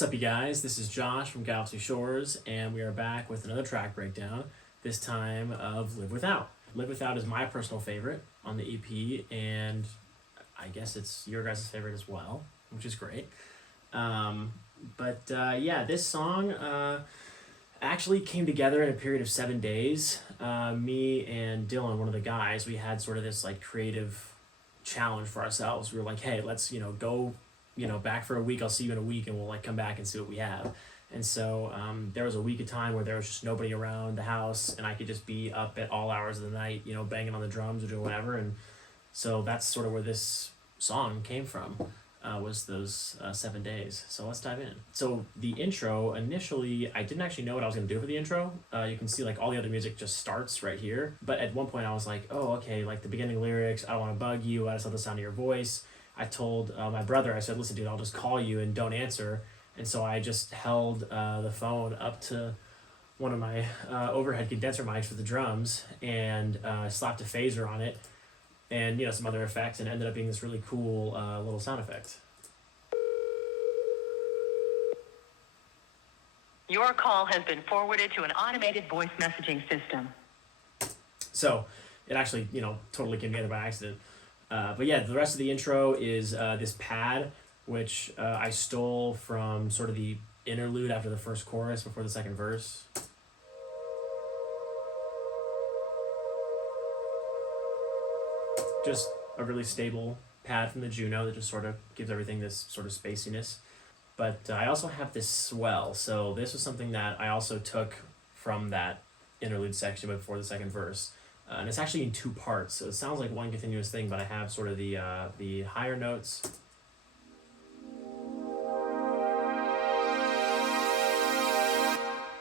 What's up, you guys? This is Josh from Galaxy Shores, and we are back with another track breakdown, this time of Live Without. Live Without is my personal favorite on the EP, and I guess it's your guys' favorite as well, which is great. Yeah, this song actually came together in a period of 7 days. Me and Dylan, one of the guys, we had sort of this like creative challenge for ourselves. We were like, hey, let's go back for a week. I'll see you in a week, and we'll like come back and see what we have. And so there was a week of time where there was just nobody around the house, and I could just be up at all hours of the night, banging on the drums or doing whatever. And so that's sort of where this song came from, was those 7 days. So let's dive in. So the intro, initially, I didn't actually know what I was going to do for the intro. You can see like all the other music just starts right here. But at one point I was like, oh, okay, like the beginning lyrics, I don't want to bug you, I just love the sound of your voice. I told my brother, I said, listen, dude, I'll just call you and don't answer. And so I just held the phone up to one of my overhead condenser mics for the drums and slapped a phaser on it and, some other effects, and ended up being this really cool little sound effect. Your call has been forwarded to an automated voice messaging system. So it actually, totally came together by accident. But yeah, the rest of the intro is this pad, which I stole from sort of the interlude after the first chorus before the second verse. Just a really stable pad from the Juno that just sort of gives everything this sort of spaciness. But I also have this swell, so this was something that I also took from that interlude section before the second verse. And it's actually in two parts, so it sounds like one continuous thing, but I have sort of the higher notes.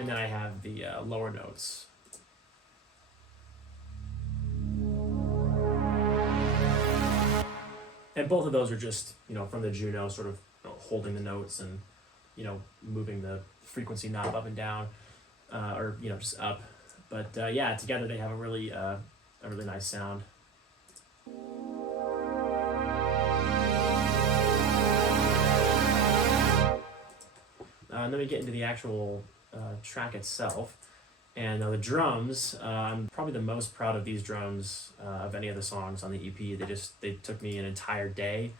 And then I have the lower notes. And both of those are just, from the Juno, sort of holding the notes and, moving the frequency knob up and down, or, just up. But yeah, together they have a really nice sound. And then we get into the actual track itself. And the drums, I'm probably the most proud of these drums of any of the songs on the EP. They took me an entire day.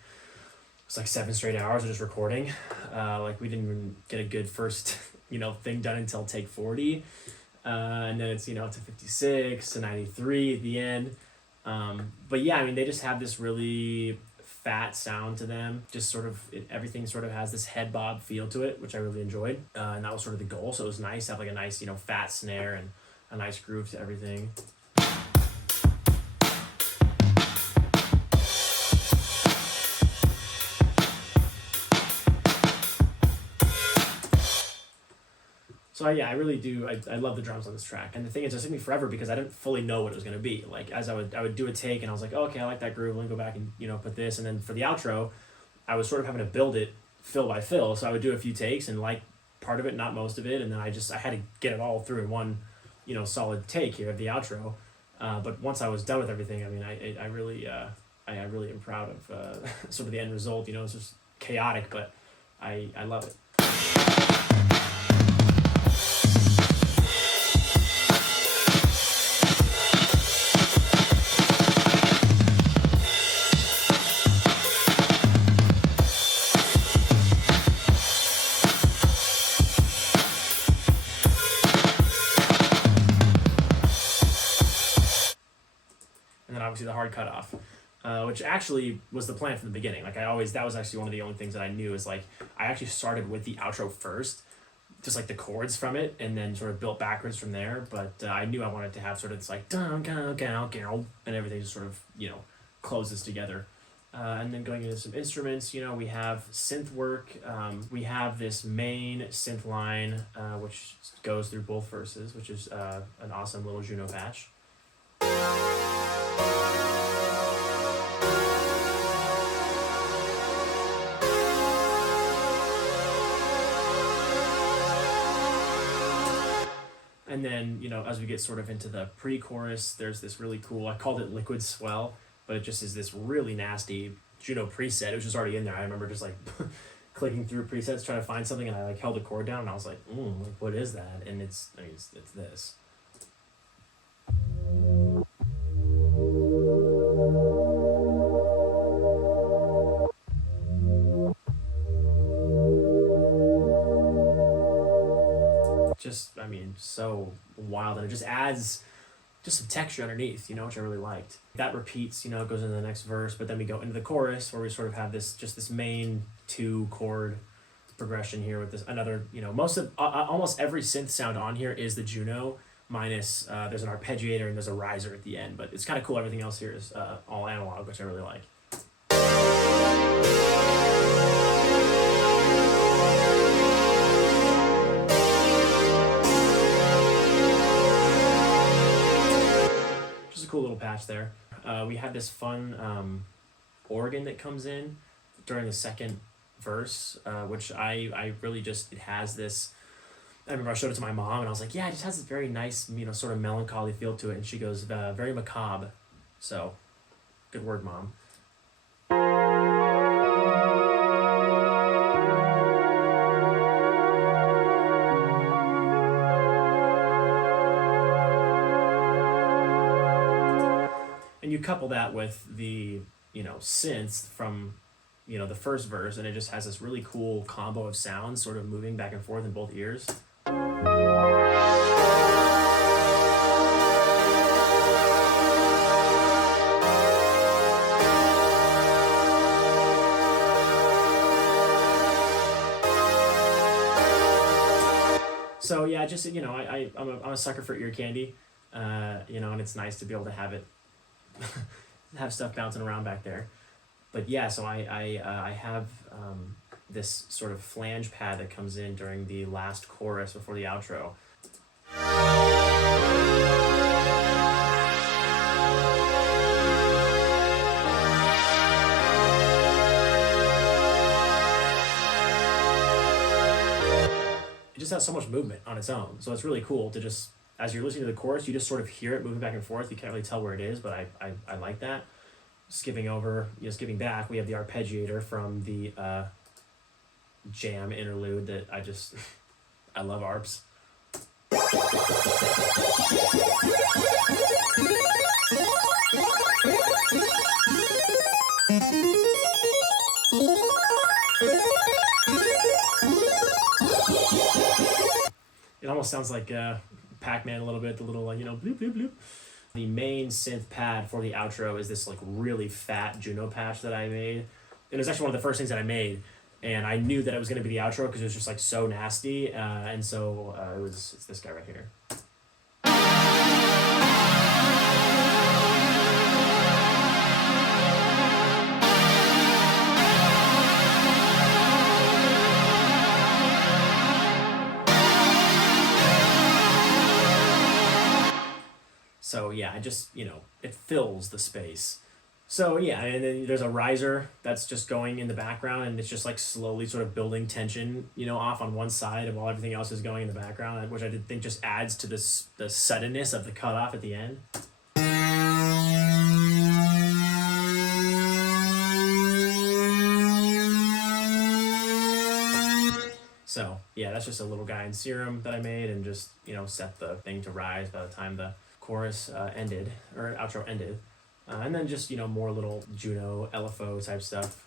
It's like 7 straight hours of just recording. We didn't even get a good first, thing done until take 40. And then it's, up to 56 to 93 at the end. But yeah, they just have this really fat sound to them. Just sort of, everything sort of has this head bob feel to it, which I really enjoyed. And that was sort of the goal. So it was nice to have like a nice, fat snare and a nice groove to everything. So yeah, I really do. I love the drums on this track. And the thing is, it took me forever because I didn't fully know what it was going to be. Like as I would do a take and I was like, oh, okay, I like that groove. Let me go back and, put this. And then for the outro, I was sort of having to build it fill by fill. So I would do a few takes and like part of it, not most of it. And then I had to get it all through in one, solid take here of the outro. But once I was done with everything, I really am proud of sort of the end result. It's just chaotic, but I love it. And then obviously the hard cutoff, which actually was the plan from the beginning. That was actually one of the only things that I knew is I actually started with the outro first, just like the chords from it, and then sort of built backwards from there. But I knew I wanted to have sort of this and everything just sort of, closes together. And then going into some instruments, we have synth work. We have this main synth line, which goes through both verses, which is an awesome little Juno patch. And then, as we get sort of into the pre-chorus, there's this really cool, I called it Liquid Swell, but it just is this really nasty Juno preset. It was just already in there. I remember just clicking through presets trying to find something, and I like held the chord down and I was like, like what is that? And it's this. Just, so wild, and it just adds just some texture underneath, which I really liked. That repeats, it goes into the next verse, but then we go into the chorus where we sort of have this main 2 chord progression here with this another, almost every synth sound on here is the Juno minus there's an arpeggiator and there's a riser at the end, but it's kind of cool. Everything else here is all analog, which I really like. Cool little patch there. We had this fun organ that comes in during the second verse, which I really just, it has this, I remember I showed it to my mom and I was like, yeah, it just has this very nice, sort of melancholy feel to it, and she goes, very macabre. So, good word, Mom. And you couple that with the, synths from, the first verse, and it just has this really cool combo of sounds sort of moving back and forth in both ears. So yeah, just, I'm a sucker for ear candy, and it's nice to be able to have it have stuff bouncing around back there. But yeah, so I have this sort of flange pad that comes in during the last chorus before the outro. It just has so much movement on its own, so it's really cool to just, as you're listening to the chorus, you just sort of hear it moving back and forth. You can't really tell where it is, but I like that. Skipping back, we have the arpeggiator from the jam interlude that I love arps. It almost sounds like Pac-Man a little bit, the little, bloop, bloop, bloop. The main synth pad for the outro is this really fat Juno patch that I made. It was actually one of the first things that I made, and I knew that it was going to be the outro because it was just so nasty, and so it's this guy right here. So yeah, it fills the space. So yeah, and then there's a riser that's just going in the background, and it's just slowly sort of building tension, off on one side while everything else is going in the background, which I did think just adds to the suddenness of the cutoff at the end. So yeah, that's just a little guy in Serum that I made, and just set the thing to rise by the time the chorus ended, or outro ended. And then just, more little Juno, LFO type stuff.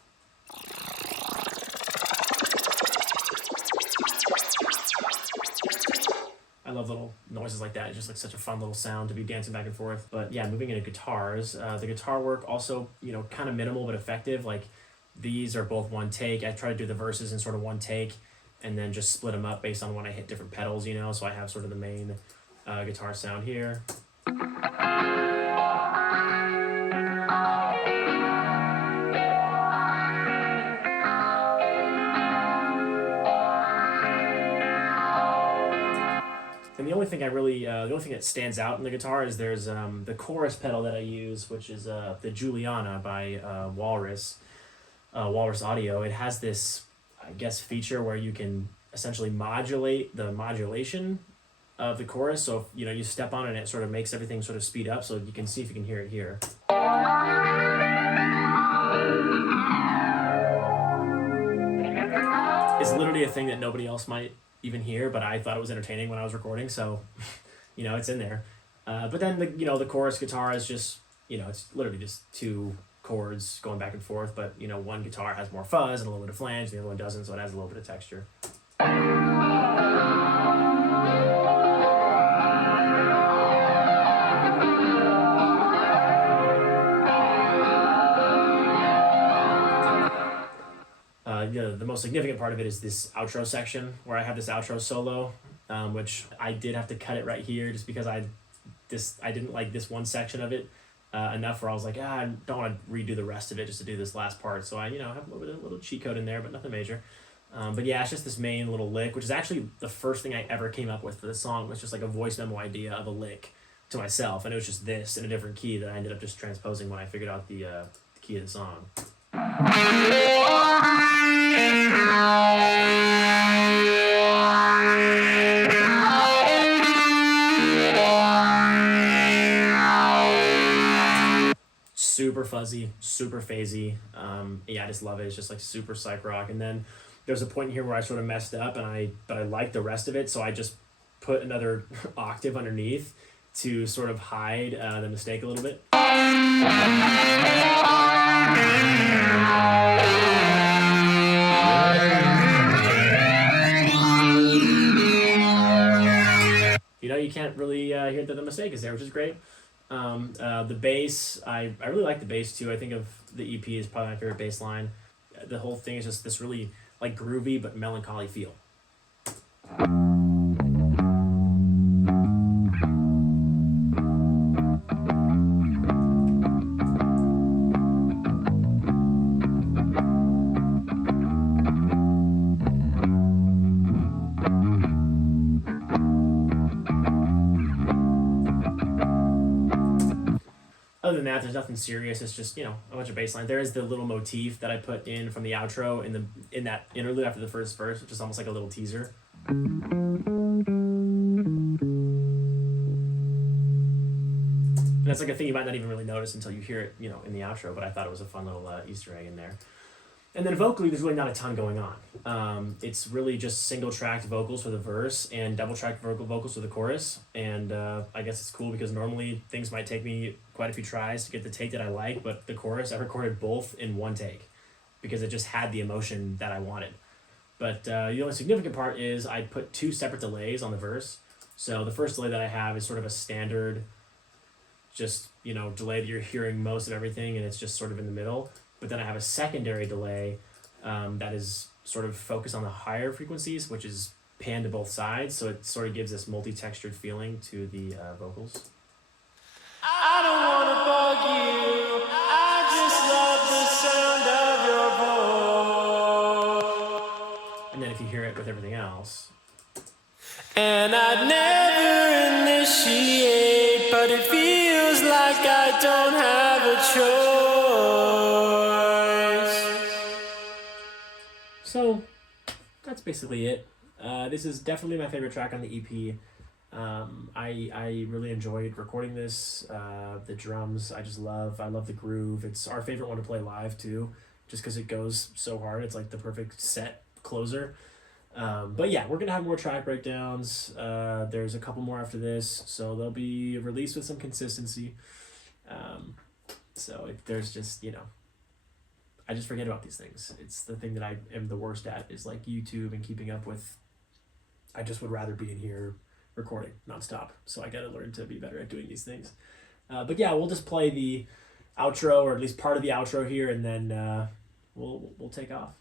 I love little noises like that. It's just such a fun little sound to be dancing back and forth. But yeah, moving into guitars, the guitar work also, kind of minimal but effective. These are both one take. I try to do the verses in sort of one take, and then just split them up based on when I hit different pedals, so I have sort of the main guitar sound here. And the only thing that stands out in the guitar is there's the chorus pedal that I use, which is the Juliana by Walrus Audio. It has this, feature where you can essentially modulate the modulation of the chorus. So if, you step on it, and it sort of makes everything sort of speed up, so you can see if you can hear it here. literally a thing that nobody else might even hear, but I thought it was entertaining when I was recording, so it's in there. But then the chorus guitar is just it's literally just two chords going back and forth, but one guitar has more fuzz and a little bit of flange, the other one doesn't, so it has a little bit of texture. The most significant part of it is this outro section where I have this outro solo, which I did have to cut it right here just because I didn't like this one section of it enough where I was like, I don't want to redo the rest of it just to do this last part. So I have a little cheat code in there, but nothing major. But yeah, it's just this main little lick, which is actually the first thing I ever came up with for this song. Was just like a voice memo idea of a lick to myself, and it was just this in a different key that I ended up just transposing when I figured out the key of the song. Super fuzzy, super phasey. Yeah, I just love it. It's just like super psych rock. And then there's a point here where I sort of messed up, but I liked the rest of it, so I just put another octave underneath to sort of hide the mistake a little bit. You can't really hear that the mistake is there, which is great. The bass, I really like the bass too. I think of the EP is probably my favorite bass line. The whole thing is just this really like groovy but melancholy feel. Other than that, there's nothing serious. It's just a bunch of bass line. There is the little motif that I put in from the outro in that interlude after the first verse, which is almost like a little teaser. And that's like a thing you might not even really notice until you hear it, in the outro. But I thought it was a fun little Easter egg in there. And then vocally, there's really not a ton going on. It's really just single-tracked vocals for the verse and double-tracked vocals for the chorus. And I guess it's cool because normally things might take me quite a few tries to get the take that I like, but the chorus, I recorded both in one take because it just had the emotion that I wanted. But the only significant part is I put two separate delays on the verse. So the first delay that I have is sort of a standard, just, delay that you're hearing most of everything, and it's just sort of in the middle. But then I have a secondary delay that is sort of focused on the higher frequencies, which is panned to both sides, so it sort of gives this multi-textured feeling to the vocals. I don't want to bug you, I just love the sound of your voice. And then if you hear it with everything else. And I'd never initiate, but it feels like I don't have a choice. So, that's basically it. This is definitely my favorite track on the EP. I really enjoyed recording this. The drums, I love the groove. It's our favorite one to play live too, just because it goes so hard. It's like the perfect set closer. But yeah, we're gonna have more track breakdowns. There's a couple more after this, so they'll be released with some consistency. So if there's just, I just forget about these things. It's the thing that I am the worst at, is like YouTube and keeping up with. I just would rather be in here recording nonstop. So I gotta learn to be better at doing these things. But yeah, we'll just play the outro, or at least part of the outro here, and then we'll take off.